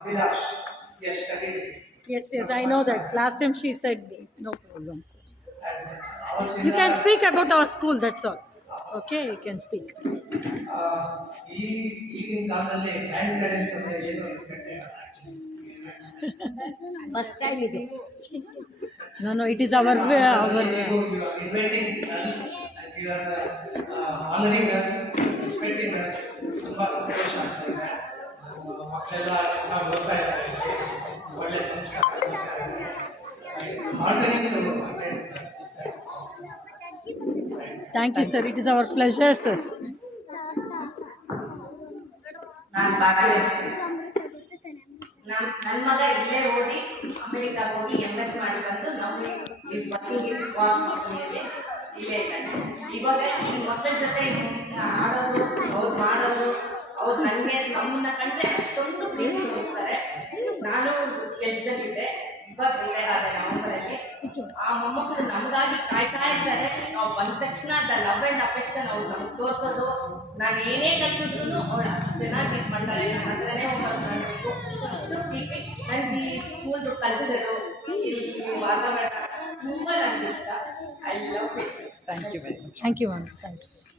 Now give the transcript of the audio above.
Vilash. Yes, continue. Yes, yes, I know that. Last time she said no problem, sir. And our You can seminar, speak about our school, that's all. Okay, you can speak. ಈಗಿನ ಕಾಲದಲ್ಲಿ hand parents ಅಂದ್ರೆ ಏನು expect first time ಇದು. No, no, it is our inviting us and you are honouring us respecting us ತುಂಬಾ ಸಂತೋಷ ಆಗ್ತದೆ. ಮಕ್ಕಳೆಲ್ಲ ಚೆನ್ನಾಗಿ ಓದ್ತಾ ಇದ್ದಾರೆ, ಒಳ್ಳೆ ಸಂಸ್ಕಾರ Thank you, sir. It is our pleasure, sir. ನಾನು ಭಾಗ್ಯಲಕ್ಷ್ಮಿ. ನನ್ನ ಮಗ ಇಲ್ಲೇ ಓದಿ ಅಮೆರಿಕಾಗೆ ಹೋಗಿ MS ಮಾಡಿ ಬಂದು ನಾವು ಇಸ್ ವರ್ಕಿಂಗ್ ಇನ್ ವಾಶ್ ಕಂಪನಿಯಲ್ಲಿ ಇಲ್ಲೇ ಇದ್ದಾನೆ. ಇವಾಗ ಮಕ್ಕಳ ಜೊತೆ ಆಡೋದು, ಅವ್ರು ಮಾಡೋದು, ಅವ್ರು ನನಗೆ ನಮ್ಮನ್ನ ಕಂಡ್ರೆ ಅಷ್ಟೊಂದು ಪ್ರೀತಿ ತೋರಿಸ್ತಾರೆ. ನಾನು ಕೆಲಸದಲ್ಲಿದ್ದೆ, ಇವಾಗ ರಿಟೈರ್ ಆದ ನವಂಬರಲ್ಲಿ. ಆ ಮೊಮ್ಮಕ್ಕಳು ನಮಗಾಗಿ ಕಾಯ್ತಾ ಇದ್ದಾರೆ. ನಾವು ಬಂದ ತಕ್ಷಣ ದ ಲವ್ ಆ್ಯಂಡ್ ಅಫೆಕ್ಷನ್ ಅವ್ರು ನಮ್ಗೆ ತೋರಿಸೋದು, ನಾವು ಏನೇ ಕಲಿಸಿದ್ರು ಅವಳು ಅಷ್ಟು ಚೆನ್ನಾಗಿ ಇದು ಮಾಡ್ತಾಳೆ. ನಮ್ಮ ಹತ್ರನೇ ಹೋಗೋದು ಮಾಡಬೇಕು, ಅಷ್ಟು ಪ್ರೀತಿ. ನನಗೆ ಈ ಸ್ಕೂಲ್ದು ಕಲ್ಚರು, ಈ ವಾತಾವರಣ ತುಂಬ ನನಗೆ ಇಷ್ಟ. I love it. Thank you very much. Thank you, ma'am. Thank you.